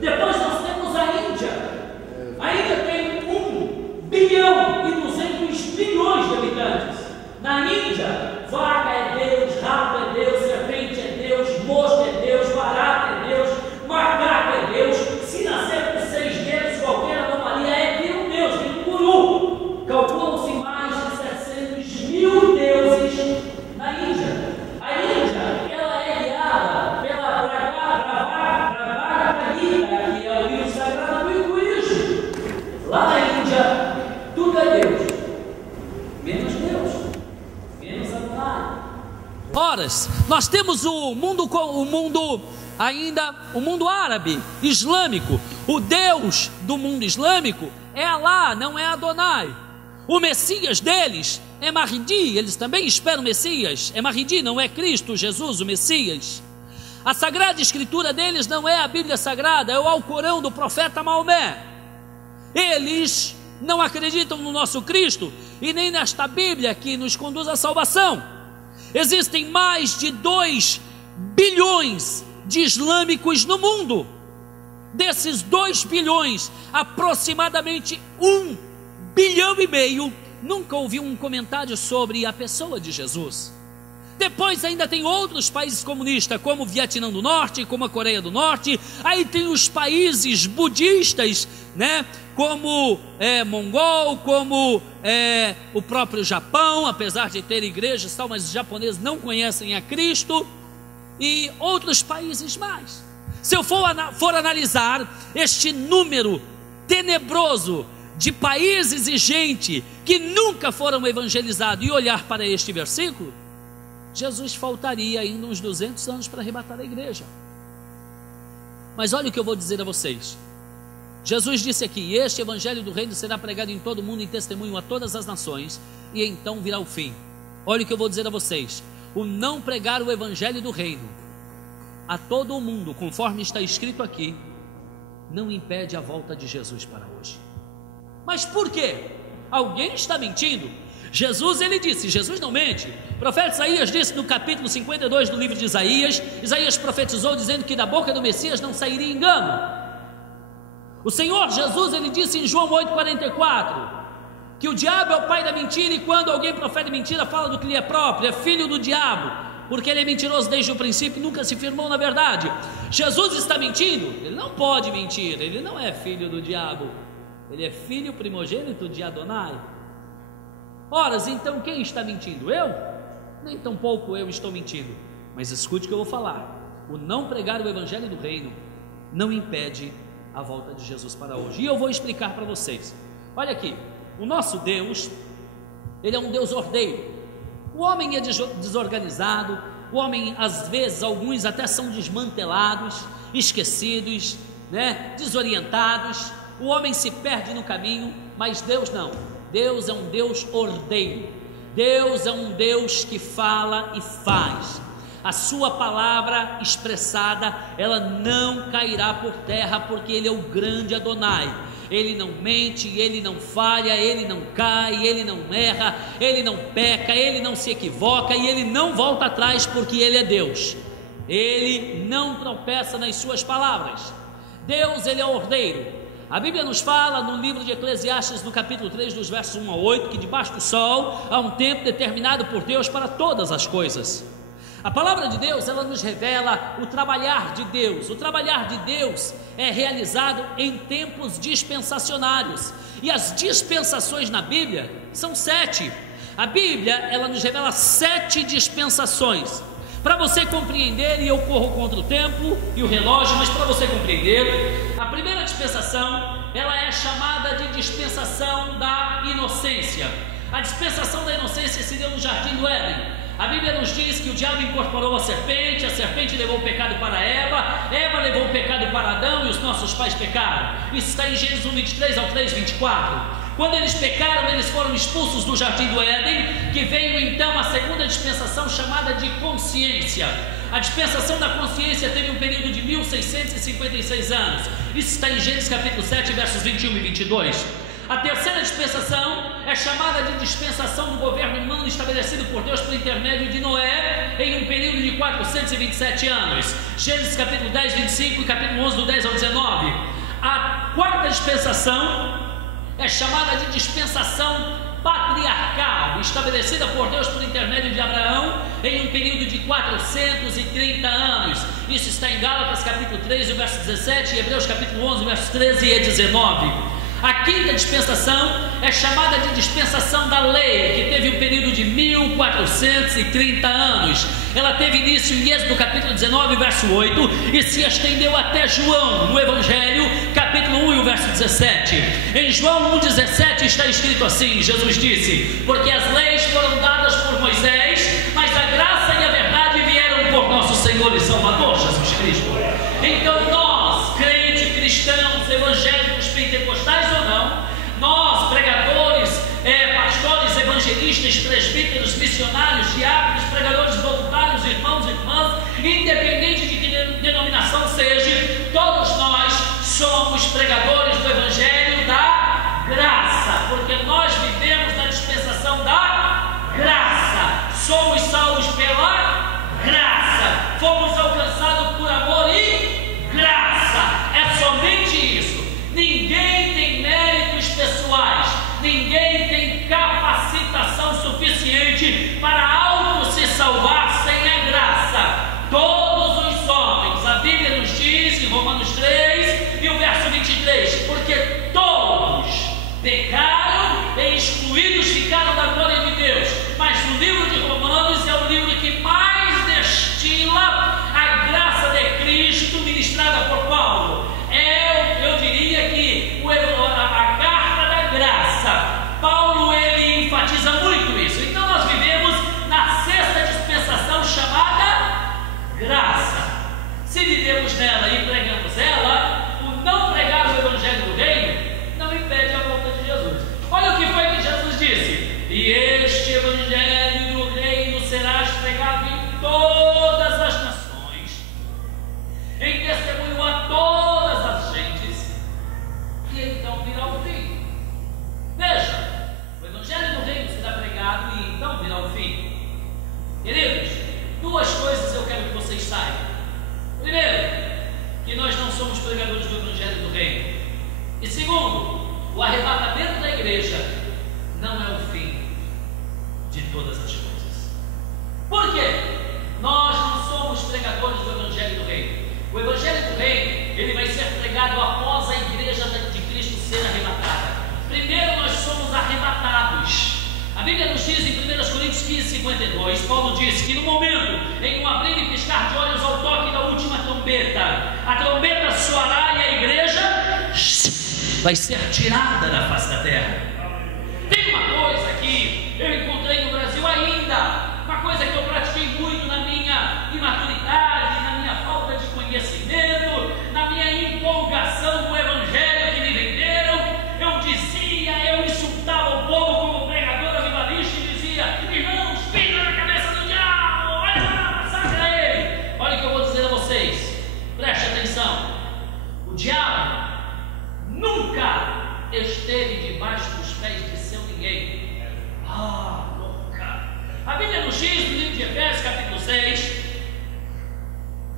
Depois nós temos a Índia. A Índia tem 1 bilhão e 200 bilhões de habitantes. Na Índia, vaca é Deus, rato é Deus, serpente é Deus, mosca é Deus, barata é Deus, macaco é Deus. Se nascer com 6 dedos, qualquer anomalia vira um Deus, vira um guru. Calculam-se mais de 700 mil deuses na Índia. A Índia, ela é guiada pela Bhagavad Gita, que é o livro sagrado do hinduísmo. Lá na Índia, tudo é Deus, menos Deus, menos Adonai. Horas, nós temos o mundo árabe, islâmico. O Deus do mundo islâmico é Alá, não é Adonai. O Messias deles é Mahdi, eles também esperam o Messias, é Mahdi, não é Cristo Jesus, o Messias. A Sagrada Escritura deles não é a Bíblia Sagrada, é o Alcorão do profeta Maomé. Eles não acreditam no nosso Cristo e nem nesta Bíblia que nos conduz à salvação. Existem mais de 2 bilhões de islâmicos no mundo. Desses 2 bilhões, aproximadamente 1,5 bilhão nunca ouviu um comentário sobre a pessoa de Jesus. Depois ainda tem outros países comunistas, como o Vietnã do Norte, como a Coreia do Norte. Aí tem os países budistas, né? Como Mongol, como o próprio Japão, apesar de ter igrejas e tal, mas os japoneses não conhecem a Cristo. E outros países mais. Se eu for analisar este número tenebroso de países e gente que nunca foram evangelizados e olhar para este versículo, Jesus faltaria ainda uns 200 anos para arrebatar a igreja. Mas olha o que eu vou dizer a vocês. Jesus disse aqui: este evangelho do reino será pregado em todo o mundo em testemunho a todas as nações, e então virá o fim. Olha o que eu vou dizer a vocês: o não pregar o evangelho do reino a todo o mundo, conforme está escrito aqui, não impede a volta de Jesus para hoje. Mas por quê? Alguém está mentindo? Jesus, ele disse, Jesus não mente. O profeta Isaías disse no capítulo 52 do livro de Isaías, Isaías profetizou dizendo que da boca do Messias não sairia engano. O Senhor Jesus, ele disse em João 8,44, que o diabo é o pai da mentira, e quando alguém profere mentira, fala do que lhe é próprio, é filho do diabo, porque ele é mentiroso desde o princípio e nunca se firmou na verdade. Jesus está mentindo? Ele não pode mentir, ele não é filho do diabo, ele é filho primogênito de Adonai. Ora, então quem está mentindo? Eu? Nem tampouco eu estou mentindo. Mas escute o que eu vou falar: o não pregar o evangelho do reino não impede a volta de Jesus para hoje. E eu vou explicar para vocês. Olha aqui, o nosso Deus, ele é um Deus ordeiro. O homem é desorganizado, o homem, às vezes, alguns até são desmantelados, esquecidos, né? Desorientados. O homem se perde no caminho, mas Deus não. Deus é um Deus ordeiro. Deus é um Deus que fala e faz. A sua palavra expressada, ela não cairá por terra, porque Ele é o grande Adonai. Ele não mente, Ele não falha, Ele não cai, Ele não erra, Ele não peca, Ele não se equivoca e Ele não volta atrás, porque Ele é Deus. Ele não tropeça nas suas palavras. Deus, Ele é ordeiro. A Bíblia nos fala no livro de Eclesiastes, no capítulo 3, dos versos 1 a 8, que debaixo do sol há um tempo determinado por Deus para todas as coisas. A palavra de Deus, ela nos revela o trabalhar de Deus. O trabalhar de Deus é realizado em tempos dispensacionários. E as dispensações na Bíblia são 7. A Bíblia, ela nos revela 7 dispensações. Para você compreender, e eu corro contra o tempo e o relógio, mas para você compreender, a primeira dispensação, ela é chamada de dispensação da inocência. A dispensação da inocência se deu no jardim do Éden. A Bíblia nos diz que o diabo incorporou a serpente levou o pecado para Eva levou o pecado para Adão e os nossos pais pecaram. Isso está em Gênesis 1:23 ao 3:24. Quando eles pecaram, eles foram expulsos do jardim do Éden, que veio então a segunda dispensação chamada de consciência. A dispensação da consciência teve um período de 1656 anos. Isso está em Gênesis capítulo 7, versos 21 e 22. A terceira dispensação é chamada de dispensação do governo humano estabelecido por Deus por intermédio de Noé em um período de 427 anos. Gênesis capítulo 10, 25 e capítulo 11 do 10 ao 19. dispensação é chamada de dispensação patriarcal, estabelecida por Deus por intermédio de Abraão em um período de 430 anos. Isso está em Gálatas capítulo 3, verso 17, e Hebreus capítulo 11, versos 13 e 19. A quinta dispensação é chamada de dispensação da lei, que teve um período de 1430 anos. Ela teve início em Êxodo capítulo 19, verso 8, e se estendeu até João, no Evangelho, capítulo 1 e o verso 17. Em João 1,17 está escrito assim: Jesus disse: porque as leis foram dadas por Moisés, mas a graça e a verdade vieram por nosso Senhor e Salvador Jesus Cristo. Então nós, crentes, cristãos, evangélicos, pentecostais ou não, nós, pregadores, pastores, evangelistas, presbíteros, missionários, diáconos, pregadores voluntários, irmãos e irmãs, independente de que denominação seja, todos nós somos pregadores do Evangelho da graça, porque nós vivemos na dispensação da graça, somos salvos pela graça, fomos alcançados por amor e graça, é somente isso. Ninguém tem méritos pessoais, ninguém tem capacitação suficiente para auto se salvar sem a graça. Todos os homens, a Bíblia nos diz em Romanos 3 e o verso 23, porque todos pecaram e excluídos ficaram da glória de Deus. Mas o livro de Romanos é o livro que mais destila a graça de Cristo ministrada por Paulo. Eu diria que a carta da graça, Paulo ele enfatiza muito isso. Então nós vivemos na sexta dispensação chamada graça. Se vivemos nela e pregamos ela, o não pregar o Evangelho do Reino não impede a volta de Jesus. Olha o que foi que Jesus disse: e este Evangelho do Reino será pregado em todas as nações, em testemunho a todas as gentes, e então virá o fim. Veja, o Evangelho do Reino será pregado e então virá o fim. Queridos, duas coisas eu quero que vocês saibam. Primeiro, que nós não somos pregadores do Evangelho do Reino. E segundo, o arrebatamento da igreja não é o fim de todas as coisas. Por quê? Nós não somos pregadores do Evangelho do Reino. O Evangelho do Reino, ele vai ser pregado após a igreja de Cristo ser arrebatada. Primeiro nós somos arrebatados. A Bíblia nos diz em 1 Coríntios 15:52, Paulo diz que no momento em um abrir e piscar de olhos ao toque da última trombeta, a trombeta soará e a igreja vai ser tirada da face da terra. Tem uma coisa que eu encontrei no Brasil ainda, uma coisa que eu pratiquei muito na minha imaturidade, na minha falta de conhecimento, na minha empolgação com o Evangelho que me venderam. Eu insultava o povo como pregador avivalista e dizia: irmãos, pisa na cabeça do diabo, olha lá, massacra ele. Olha o que eu vou dizer a vocês, preste atenção: o diabo nunca esteve debaixo dos pés de seu ninguém. Nunca. A Bíblia nos diz no livro de Efésios capítulo 6,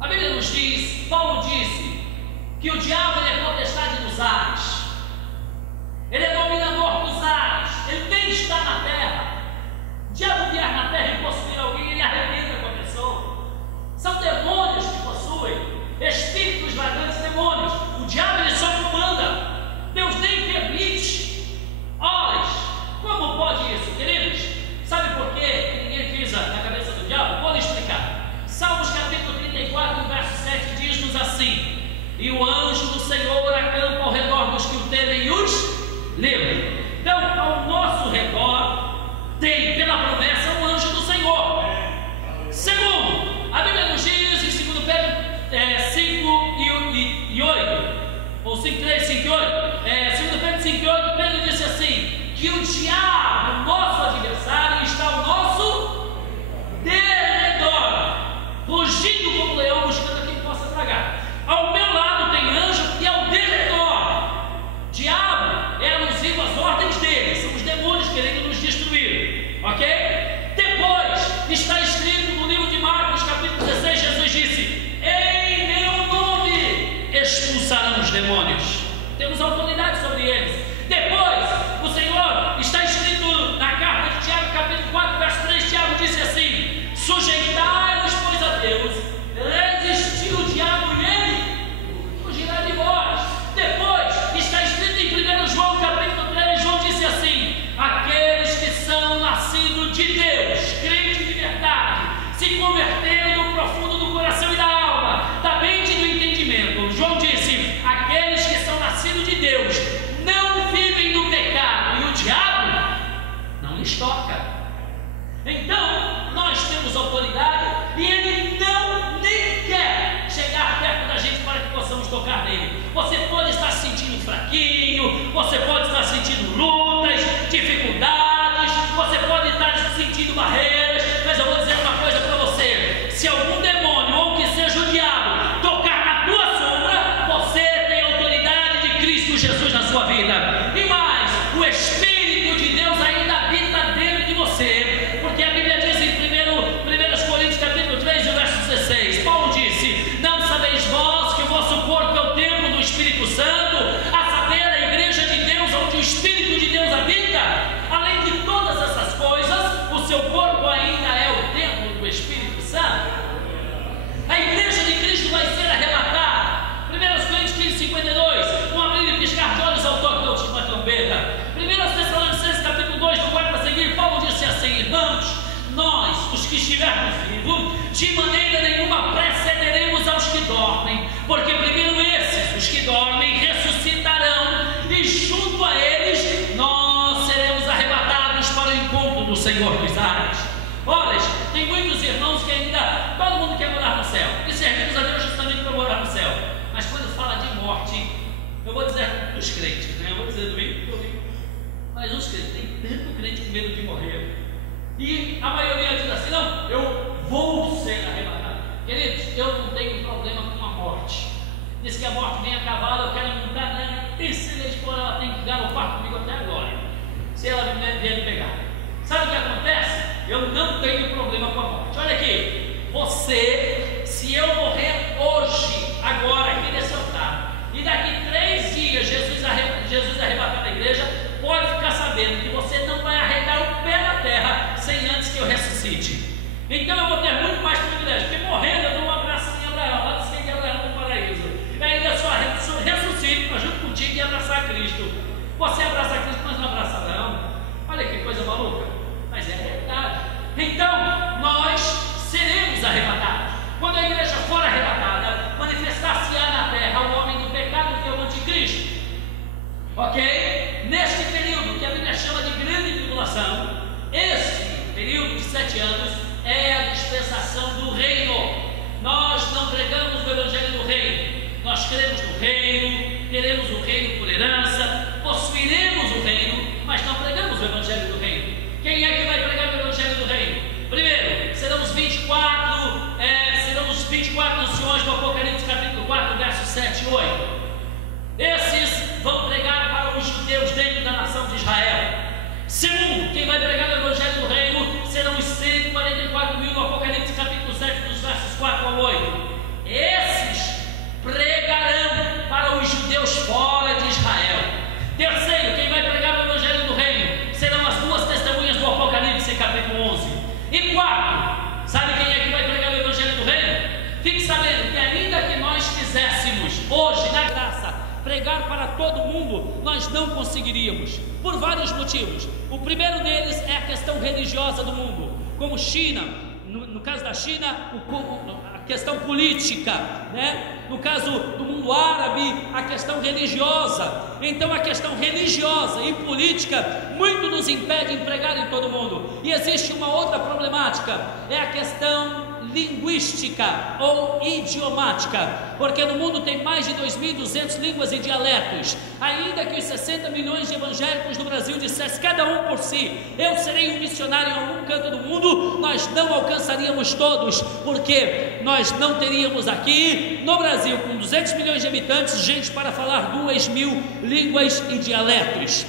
a Bíblia nos diz, Paulo disse que o diabo é potestade dos ares, ele é dominador dos ares, ele nem está na terra. O diabo vier na terra e possuir alguém, ele arrebenta com a pessoa. São demônios que possuem, espíritos vagantes, demônios. O diabo ele só comanda, Deus nem permite. Ora, como pode isso, queridos? Sabe por que ninguém pisa na cabeça do diabo? Vou lhe explicar. Salmos capítulo 34, verso 7 diz-nos assim: e o anjo do Senhor acampa ao redor dos que o temem e os livre. Então, ao nosso redor tem pela promessa um anjo do Senhor. Segundo, a Bíblia nos diz em 2 Pedro 5 e 8, ou 5, 3, 5 e 8, 2 Pedro 5 e 8, Pedro disse assim: que o diabo, nosso adversário, está ao nosso derredor, rugindo como leão, buscando a quem possa tragar. Ao meu lado tem anjo e ao derredor, diabo é alusivo às ordens dele, são os demônios querendo nos destruir, ok? Depois está escrito no livro de Marcos capítulo 16, Jesus disse: em meu nome expulsarão os demônios. temos autoridade sobre eles. Depois, o Senhor, está escrito na carta de Tiago, capítulo 4, verso 3, Tiago disse assim: sujeitai-vos, pois, a Deus, resistir o diabo e ele fugirá de vós. Depois, está escrito em 1 João, capítulo 3, João disse assim: aqueles que são nascidos de Deus, crentes de verdade, se converteram no profundo do coração e da alma, da mente e do entendimento. João disse: aqueles que são nascidos de Deus não vivem no pecado e o diabo não lhes toca. Então, nós temos autoridade e ele não nem quer chegar perto da gente para que possamos tocar nele. Você pode estar se sentindo fraquinho, você pode estar sentindo lutas, dificuldades, você pode estar sentindo barreiras, mas eu vou dizer uma coisa para você: se algum demônio ou que seja o diabo tocar na tua sombra, você tem autoridade de Cristo Jesus na sua vida. E mais, o Espírito de Deus ainda habita dentro de você, porque a Bíblia diz em 1 Coríntios capítulo 3, verso 16, Paulo disse: não sabeis vós que o vosso corpo é o templo do Espírito Santo, a saber, a igreja de Deus, onde o Espírito de Deus habita? Além de todas essas coisas, o seu corpo ainda é o templo do Espírito Santo. A igreja de Cristo vai ser arrebatada. 1 Coríntios 15, 52, um abrir e piscar de olhos ao toque da última trombeta. 1 Tessalonicenses capítulo 2, do 4 a seguir, Paulo disse assim: irmãos, nós, os que estivermos vivos, de maneira nenhuma precederemos aos que dormem, porque primeiro esses, os que dormem, ressuscitarão, e junto a eles nós seremos arrebatados para o encontro do Senhor dos ares. Olha, tem muitos irmãos que ainda, todo mundo quer morar no céu, e servimos a Deus justamente para morar no céu, mas quando fala de morte, eu vou dizer dos crentes, né? Eu vou dizer do meio, mas os crentes, tem tanto crente com medo de morrer, e a maioria diz assim: não, eu vou ser arrebatado. Queridos, eu não tenho problema com a morte. Diz que a morte vem a cavalo, eu quero montar nela, e se eles for, ela tem que galopar comigo até agora, se ela vier me pegar. Sabe o que acontece? Eu não tenho problema com a morte. Olha aqui, você, se eu morrer hoje, agora, aqui nesse altar, e daqui 3 dias Jesus arrebatar a igreja, pode ficar sabendo que você não vai arredar o pé da terra sem antes que eu ressuscite. Então eu vou ter muito mais privilégio, porque morrendo eu dou um abraço em Abraão, lá de Abraão no paraíso, e ainda só ressuscito para junto contigo e abraçar Cristo. Você abraça Cristo, mas não abraça Abraão. Olha que coisa maluca, mas é a verdade. Então nós seremos arrebatados. Quando a igreja for arrebatada, manifestar-se-á na terra o homem do pecado, que é o anticristo. Ok? Neste período que a Bíblia chama de grande tribulação, esse período de 7 anos é a dispensação do reino. Nós não pregamos o evangelho do reino, nós cremos no reino, teremos o reino por herança, possuiremos o reino, mas não pregamos o evangelho do reino. Quem é que vai pregar o evangelho do reino? Primeiro, serão os 24 anciões do Apocalipse capítulo 4, versos 7 e 8. Esses vão pregar para os judeus dentro da nação de Israel. Segundo, quem vai pregar o evangelho do reino serão os 144 mil do Apocalipse capítulo 7, dos versos 4 ao 8. Esses pregarão para os judeus fora de Israel. Terceiro, quem vai pregar o evangelho do reino serão as 2 testemunhas do Apocalipse capítulo 11. E quarto, sabe quem é que vai pregar o evangelho do reino? Fique sabendo que ainda que nós quiséssemos hoje, na graça, pregar para todo mundo, nós não conseguiríamos, por vários motivos. O primeiro deles é a questão religiosa do mundo, como China, no caso da China, a questão política, né? No caso do mundo árabe, a questão religiosa. Então a questão religiosa e política muito nos impede de pregar em todo mundo. E existe uma outra problemática, é a questão linguística ou idiomática, porque no mundo tem mais de 2.200 línguas e dialetos. Ainda que os 60 milhões de evangélicos do Brasil dissessem cada um por si: eu serei um missionário em algum canto do mundo, nós não alcançaríamos todos, porque nós não teríamos aqui no Brasil, com 200 milhões de habitantes, gente para falar 2.000 línguas e dialetos.